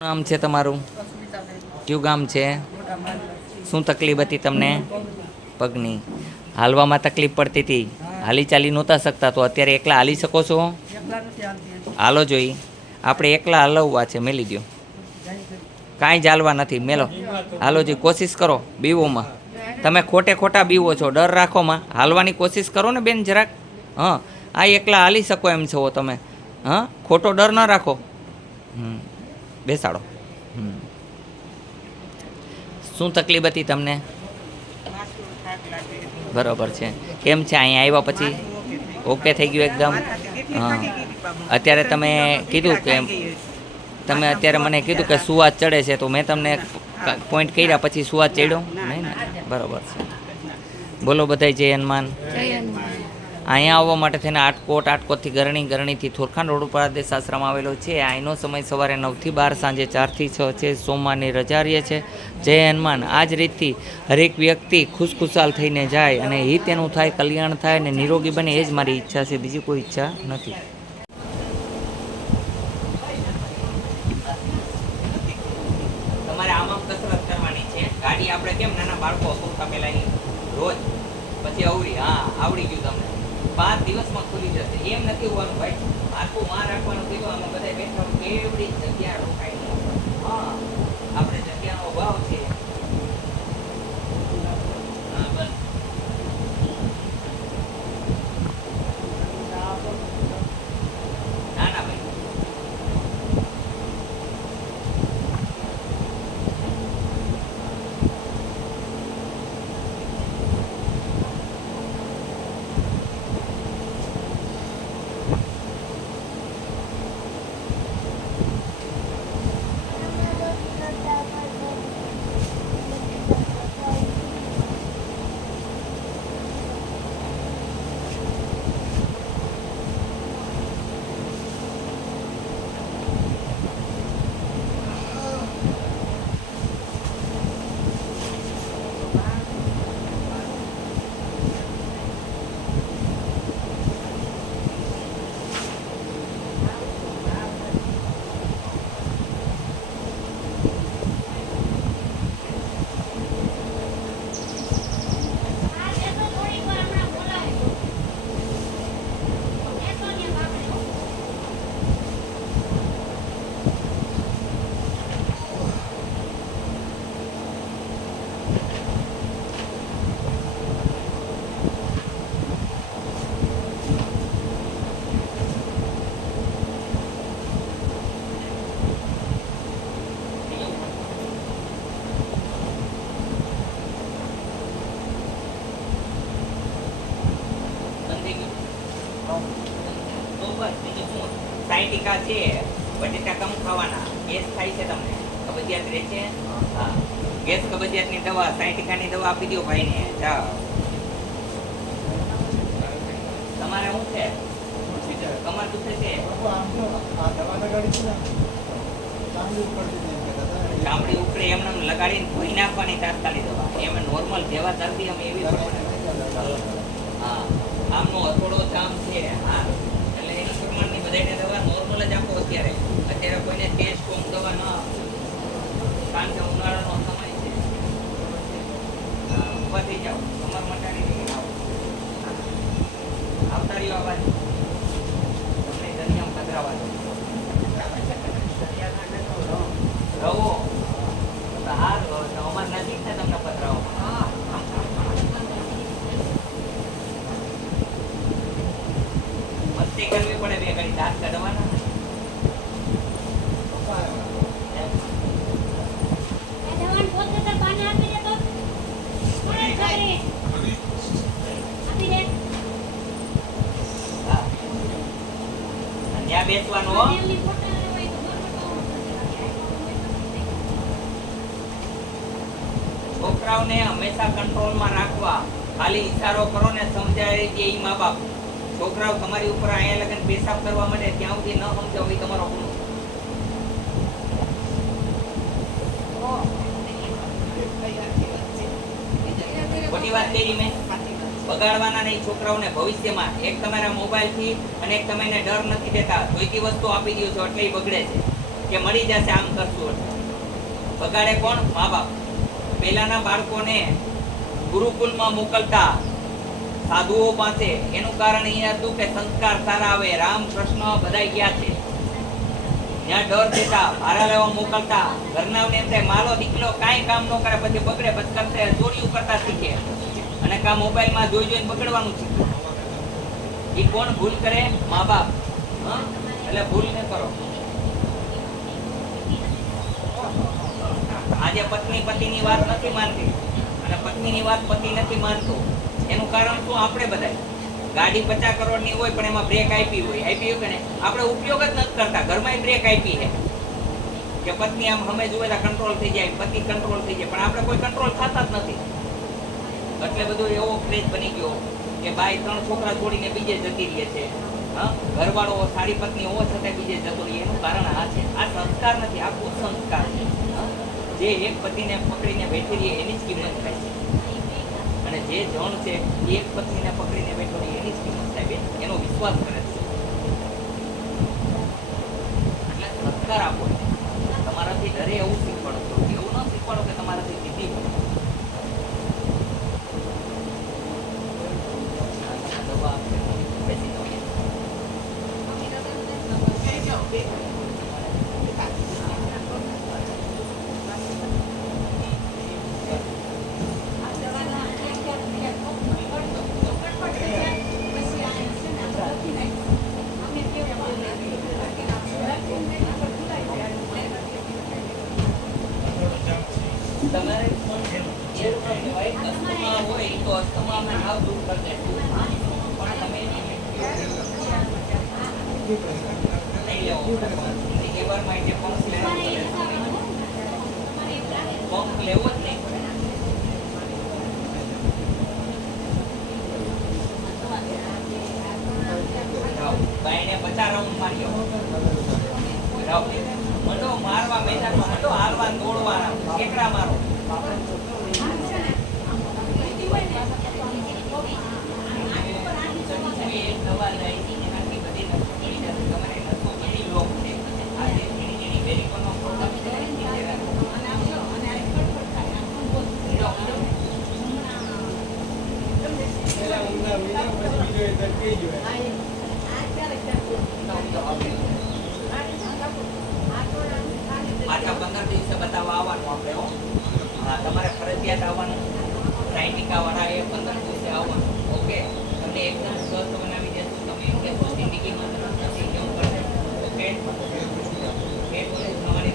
નામ છે તમારું? કયું ગામ છે? શું તકલીફ હતી તમને? પગની. હાલવામાં તકલીફ પડતી હતી. હાલી ચાલી નહોતા શકતા, તો અત્યારે એકલા હાલી શકો છો? હાલો જોઈ. આપણે એકલા હલવવા છે, મેલી દો કાંઈ ચાલવા નથી, મેલો. હાલો જોઈ, કોશિશ કરો, બીવોમાં. તમે ખોટે ખોટા બીવો છો, ડર રાખોમાં હાલવાની કોશિશ કરો ને બેન જરાક. હા, આ એકલા હાલી શકો એમ છો તમે. હા, ખોટો ડર ન રાખો. હમ. બેસાડો. શું તકલીફ હતી તમને? બરોબર છે. કેમ છે? અહીંયા આવ્યા પછી? ઓકે થઈ ગયું એકદમ? હા. અત્યારે તમે કીધું કે તમે અત્યારે મને કીધું કે સુવાદ ચડે છે, તો મેં તમને પોઈન્ટ કર્યા પછી સુવાદ ચડ્યો? નહીં ને? બરોબર છે. બોલો બધાય જય હનુમાન. અહીંયા આવવા માટે થઈને આટકોટ, આટકોટથી ગરણી, ગરણીથી થોરખાન રોડ ઉપર આદેશ આશ્રમ આવેલો છે. અહીંનો સમય સવારે નવથી બાર, સાંજે ચારથી છ છે. સોમવારની રજા રહે છે. જય હનુમાન. આ જ રીતથી હરેક વ્યક્તિ ખુશખુશાલ થઈને જાય અને હિત એનું થાય, કલ્યાણ થાય અને નિરોગી બને, એ જ મારી ઈચ્છા છે. બીજી કોઈ ઈચ્છા નથી. આપણે કેમ નાના બાળકો પહેલા રોજ. પછી આવડી. હા, આવડી ગયું તમને. પાંચ દિવસમાં ખુલી જશે. એમ નથી હોવાનું ભાઈ. આખું માં રાખવાનું કીધું, આમાં બધા બેઠા કેવડી જગ્યા રોકાય. હા આપણે જગ્યાનો અભાવ છે હા બસ ના ના ભાઈ બંધ થઈ ચામડી ઉપરે એમને લગાડીને ધોઈ નાખવાની તાત્કાલિક દવા. એમ નોર્મલ જેવા દર્દી અમે એવી હા. હથોડો જામ છે, હા. એટલે એના પ્રમાણની બધાને દવા નોર્મલ જ આપો અત્યારે. અત્યારે કોઈને તેજ કોમ દવા ન. કારણ કે ઉનાળાનો સમય છે. ઊભા થઈ જાઓ. કમર મટાડી દઈને આવો આવતા રહ્યો આ બાજુ. તમને દરિયામાં પધરાવા રહો તો હાર અમાર નજીક છે તમને પધરાવવા મસ્તી કરવી પડે બે ઘડી દાંત કાઢવાના ત્યાં બેસવાનું છોકરાઓને હંમેશા કંટ્રોલમાં રાખવા. ખાલી ઈશારો કરો ને સમજાય કે એ મા બાપ. છોકરાઓ તમારી ઉપર અહીંયા લગન પેશાબ કરવા માટે ત્યાં સુધી ન સમજો હોય તમારો ગુનો બગાડવાના નહીં છોકરાઓને ભવિષ્યમાં. એક તમારા મોબાઈલથી અને એક તમે ડર નથી દેતા. જોઈતી વસ્તુ આપી દો છો એટલે બગડે છે. કે મળી જશે આમ કરશું એટલે. બગાડે કોણ? મા બાપ. પહેલાના બાળકોને ગુરુકુલમાં મોકલતા સાધુઓ પાસે. એનું કારણ એ હતું કે સંસ્કાર સારા આવે. રામ, કૃષ્ણ બધા ગયા છે. ત્યાં ડર દેતા, ભારા લેવા મોકલતા ઘરનાઓને એમ માલો દીકલો કાંઈ કામ ન કરે, પછી બગડે, પછી કરશે. ચોરીઓ કરતા શીખે. અને કા મોબાઈલમાં જોઈ જોઈને બગડવાનું શીખે. એ કોણ ભૂલ કરે? મા બાપ? એટલે ભૂલ ન કરો. આજે પત્ની પતિની વાત નથી માનતી. અને પત્નીની વાત પતિ નથી માનતો. એનું કારણ શું આપણે બધાય. ગાડી પચાસ કરોડની હોય પણ એમાં બ્રેક આપી હોય. આપી હોય ને આપણે ઉપયોગ જ નથી કરતા. ઘરમાં બ્રેક આપી છે. કે પત્ની આમ હમે જોવે કંટ્રોલ થઈ જાય, પતિ કંટ્રોલ થઈ જાય. પણ આપણે કોઈ કંટ્રોલ થતા જ નથી. એટલે બધું એવો ક્રેઝ બની ગયો કે બાય ત્રણ છોકરા છોડીને બીજે જતી રહે છે. હા? ઘરવાળો સારી પત્ની હોવા છતાં બીજે જતો રહે. એનું કારણ આ છે. આ સંસ્કાર નથી, આ કુસંસ્કાર છે. જે એક પતિને પકડીને બેઠી રહીએ એની જ કિંમત થાય છે. અને જે જણ છે, એ એક પત્નીને પકડીને બેઠો રહે એની જ કિંમત સાહેબ એનો વિશ્વાસ કરે છે. એટલે સત્કાર આપો. તમારાથી ડરે એવું શીખવાડો છો એવું ન શીખવાડો કે તમારાથી જીતી પડે દવા આપશે. બેસી જાઓ. તમારે લોકો અસ્થમા હોય તો અસ્થમામાં હાવ દૂર. પણ તમે નહીં લેવો. એ માટે પંપ લેવો. પંપ લેવો જ નહીં પડે. જાઓ, બાઈને પચાસ રાઉન્ડ માર્યો જાઓ. મંડો મારવા મેદાનમાં મંડો હાલવા દોડવા ઠેકડા મારો એક દવા લઈ એનાથી બધી નસો પડી જશે. તમારે નસો ઘણી લોક છે. આ જે ઝીણી ઝીણી વેરીકોનો પ્રોબ્લેમ છે ને, એ જરા હીરો, હીરો. પાછા પંદર દિવસે બતાવવા આવવાનું આપણે, હો. તમારે ફરજિયાત આવવાનું. સાયન્ટિકા વાળા એ પંદર દિવસે આવવાનું. ઓકે? તમને એકદમ સ્વસ્થ બનાવી દેશું. તમે એમ કહેશો જિંદગીમાં તરત નથી એવું કરશે? ઓકે પેટ વડે તમારી